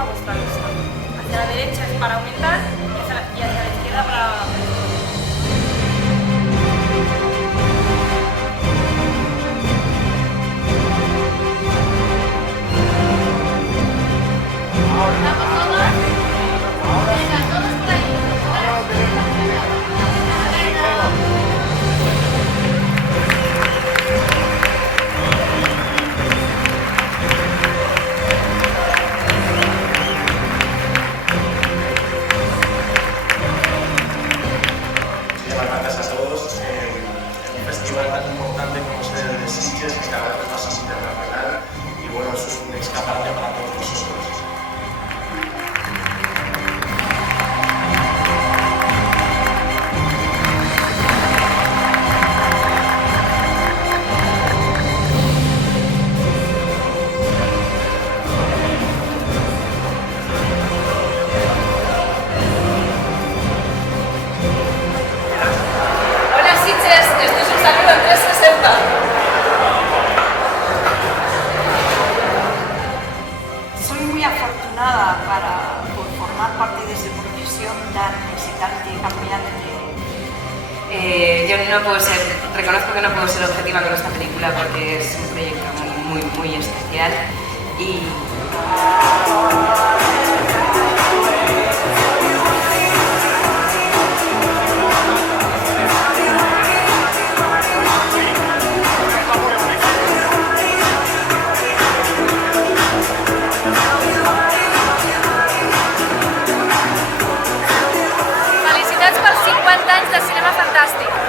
a vuestra vista. Hacia la derecha es para aumentar y hacia la izquierda para... Gracias a todos en un festival tan importante como es el de Sitges, que cada vez es más internacional y bueno, eso es un escaparate para todos nosotros. Soy muy afortunada por formar parte de esta profesión tan excitante y cambiante. Yo no puedo ser, reconozco que no puedo ser objetiva con esta película porque es un proyecto muy especial y... Felicitats pels 50 anys de Cinema Fantàstic!